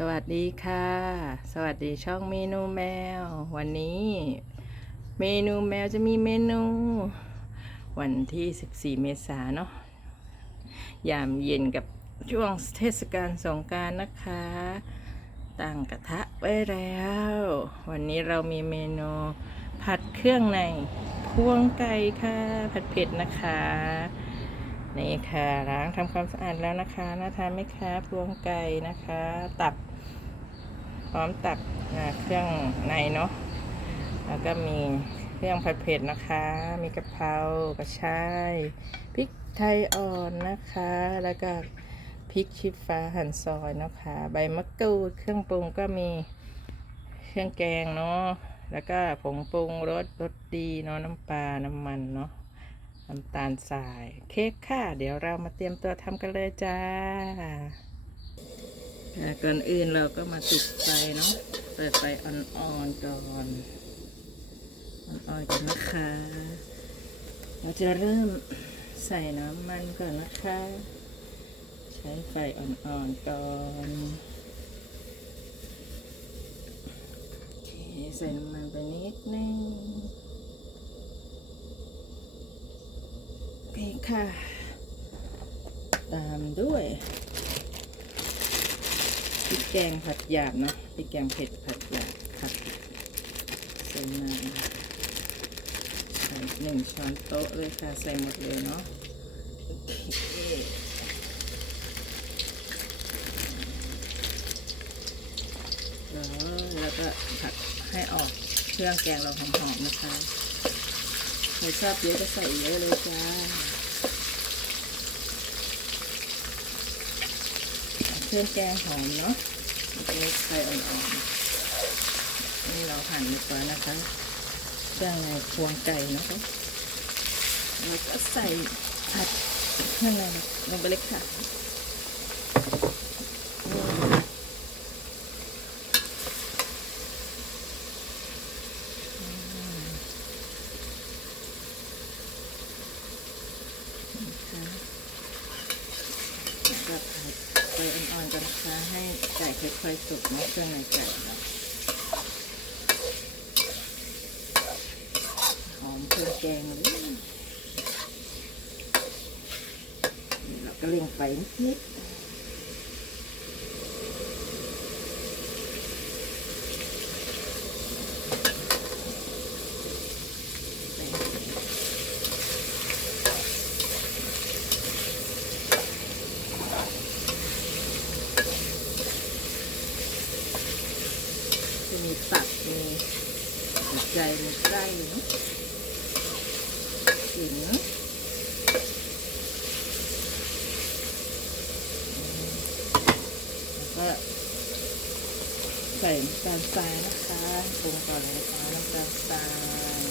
สวัสดีค่ะ สวัสดีช่องเมนูแมว วันนี้ เมนูแมวจะมีเมนู วันที่ 14 เมษายนเนาะยามเย็นกับช่วงเทศกาลสงการนะคะ ตั้งกระทะไว้แล้ว วันนี้เรามีเมนูผัดเครื่องในพวงไก่ค่ะ ผัดเผ็ดนะคะนี่ค่ะล้างทำความสะอาดแล้วนะคะน่าทานไหมคะพวงไก่นะคะ ตับ พร้อมตับอ่าเครื่องในเนาะแล้วก็มีเครื่องผัดเผ็ดนะคะ มีกะเพรากระชายพริกไทยอ่อนนะคะ แล้วก็พริกชี้ฟ้าหั่นซอยนะคะ ใบมะกรูดเครื่องปรุงก็มีเครื่องแกงเนาะแล้วก็ผงปรุงรสรสดีเนาะน้ำปลาน้ำมันเนาะน้ำตาลทราย เค้กค่ะ เดี๋ยวเรามาเตรียมตัวทำกันเลยจ้า ก่อนอื่นเราก็มาติดไฟเนาะเปิดไฟอ่อนๆก่อนอ่อนๆกันนะคะ เราจะเริ่มใส่น้ำมันก่อนนะคะ ใช้ไฟอ่อนๆก่อนใส่น้ำมันไปนิดนึงโอเคค่ะ ตามด้วย พริกแกงผัดหยาบนะพริกแกงเผ็ดผัดหยาบผัดใส่มาใส่หนึ่งช้อนโต๊ะเลยค่ะ ใส่หมดเลยเนาะแล้วก็ผัดให้ออกเครื่องแกงเราหอมๆนะคะ ใครชอบเยอะก็ใส่เยอะเลยจ้า เครื่องแกงหอมเนาะเล็กไฟอ่อนๆนี่เราหั่นดีกว่านะคะเครื่องในพวงไก่นะคะแล้วก็ใส่ผัดเครื่องในลงไปเล็กค่ะแล้วก็ผัดไฟอ่อนๆกันนะคะ ให้ไก่ค่อยๆสุ กเนาะเครื่องในไก่เราหอมเครื่องแกงเลยเราก็เร่งไฟนิดๆจะมีตับมีหัวใจมีไส้เนาะขิง แล้วก็ใส่น้ำตาลทรายนะคะปรุงก่อนเลยนะคะน้ำตาลทราย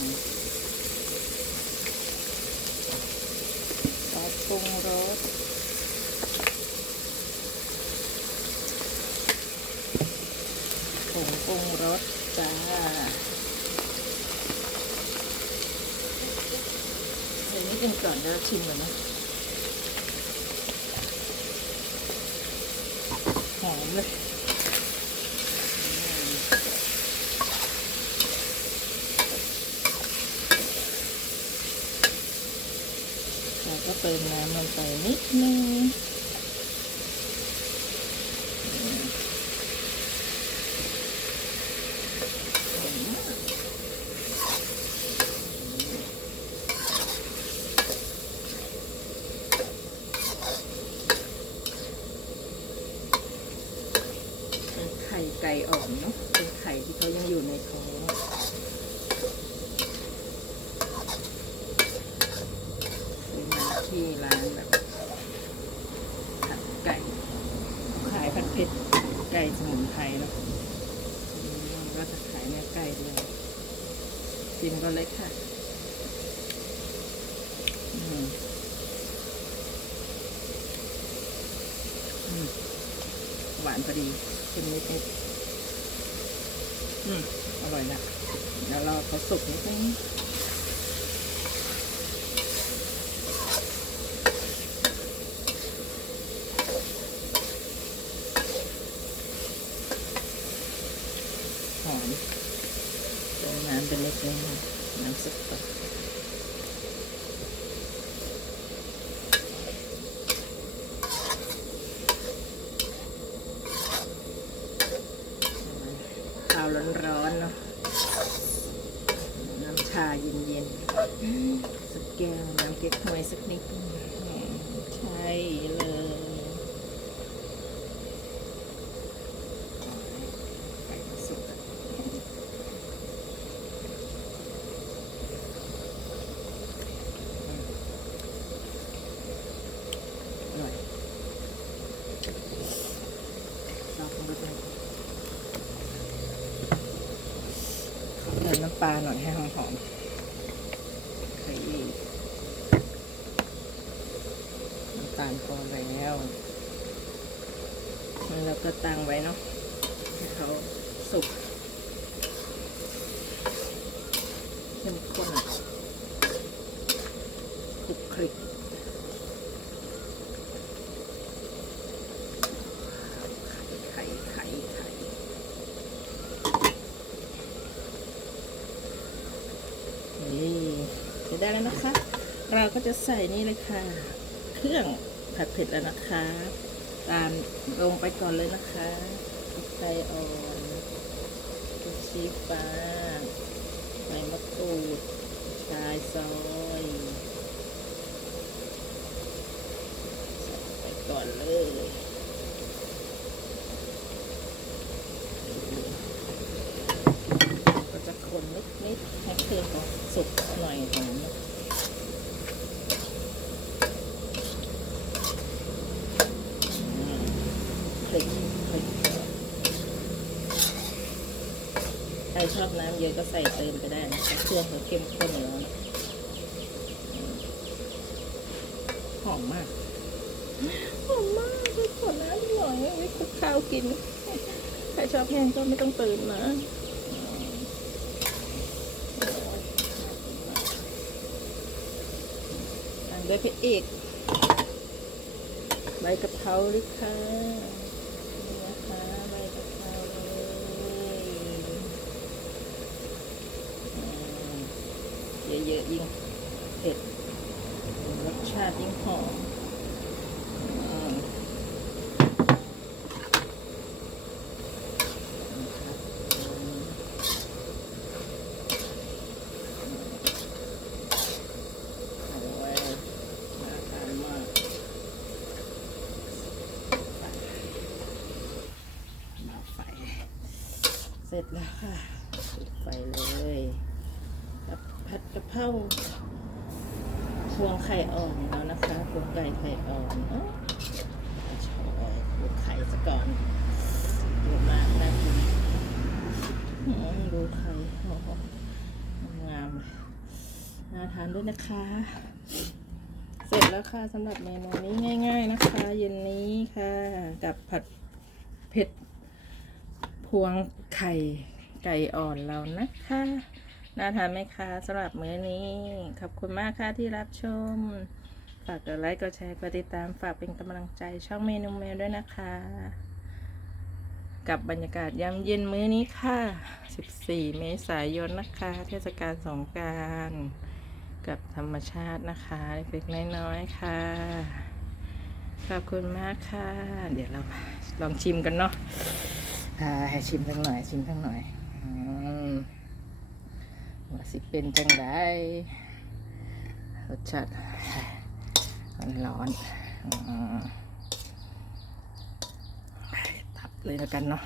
ซอสปรุงรสผงปรุงรสจ้าใส่นิดนึงก่อนแล้วชิมเลยนะหอมเลย เราก็เติมน้ำลงไปนิดนึงเป็นไข่ไก่อ่อนเนาะ เป็นไข่ที่เขายังอยู่ในท้อง ซื้อมา ที่ร้านแบบผัดไก่ ขายผัดเผ็ดไก่สมุนไพรเนาะก็จะขายเนื้อไก่ด้วยชิมก็เล็กค่ะหวานพอดีเค็มนิดนิดอืมอร่อยละเดี๋ยวรอเขาสุกนิดนึง อมเติมน้ำเป็นเล็กน้อยน้ำซุปก่อนข้าวร้อนๆเนาะน้ำชาเย็นๆสักแก้วน้ำเก๊กฮวยสักนิดใช่เลยไก่สุกอะอร่อยลองดูกันเติมน้ำ ปลาหน่อยให้หอมๆใส่อีกน้ำตาลพอแล้วแล้วก็ตั้งไว้เนาะให้เขาสุกเข้มข้นคลุกคลิกไข่ไข่ไข่นี่เสร็จ ได้แล้วนะคะ เราก็จะใส่นี่เลยค่ะ เครื่องผัดเผ็ดแล้วนะคะ ตามลงไปก่อนเลยนะคะไทยอ่อนพริกชี้ฟ้าใบมะกรูดชายซอยใส่ไปก่อนเลยก็จะคนนิดๆให้เครื่องเขาสุกหน่อยหอม คลิกคลิกใคร ชอบน้ำเยอะก็ใส่เติมไปได้นะคะเครื่องเขาเข้มข้นอยู่แล้วนะหอมมากหอมมากไปขอน้ำหน่อยไว้คุกข้าวกินใครชอบแห้งก็ไม่ต้องเติมนะตามด้วยพริกอีกใบกะเพราด้วยค่ะนี่นะคะใบกะเพราเลยอืม เยอะๆยิ่งเผ็ดรสชาติยิ่งหอมอรับอืมโอ้ยน่าทานมากมาไฟเสร็จแล้วค่ะปิดไฟเลย ผัดกะเพราพวงไข่อ่อนแล้วนะคะพวงไก่ไข่อ่อนเนาะชอบดูไข่ซะก่อนเยอะมากน่ากินดูไข่โอ้โหงามเลยน่าทานด้วยนะคะ เสร็จแล้วค่ะสำหรับเมนูนี้ง่าย ๆนะคะ เย็นนี้ค่ะ กับผัดเผ็ดพวงไข่ไก่อ่อนเรานะคะ น่าทานไหมคะสำหรับมื้อนี้ ขอบคุณมากค่ะที่รับชม ฝากกดไลค์กดแชร์กดติดตามฝากเป็นกำลังใจช่องเมนูแมวด้วยนะคะ กับบรรยากาศยามเย็นมื้อนี้ค่ะ 14 เมษายนนะคะ เทศกาลสงการกับธรรมชาตินะคะเล็กๆน้อยๆค่ะ ขอบคุณมากค่ะ เดี๋ยวเราลองชิมกันเนาะให้ชิมทั้งหน่อยชิมทั้งหน่อย ว่าสิเป็นจังไดรสชาติร้อนๆตับเลยแล้วกันเนาะ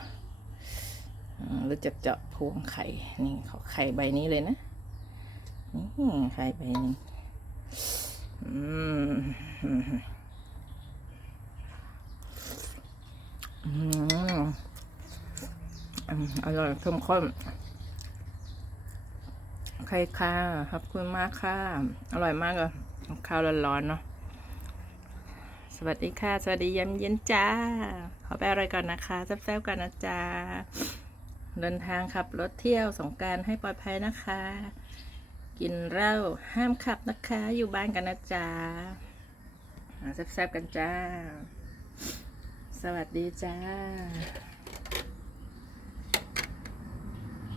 หรือจะเจาะพวงไข่ นี่ขอไข่ใบนี้เลยนะนี่ไข่ใบนี้อืมอืมอืมอืมอร่อยเข้มข้น ใครค่ะ ขอบคุณมากค่ะ อร่อยมากเลยข้าวร้อนๆเนาะ สวัสดีค่ะ สวัสดีเย็นเย็นจ้า ขอไปอะไรก่อนนะคะแซ่บๆกันนะจ๊ะเดินทางขับรถเที่ยวสงการให้ปลอดภัยนะคะ กินเหล้าห้ามขับนะคะ อยู่บ้านกันนะจ๊ะอ่าแซ่บๆกันจ้า สวัสดีจ้า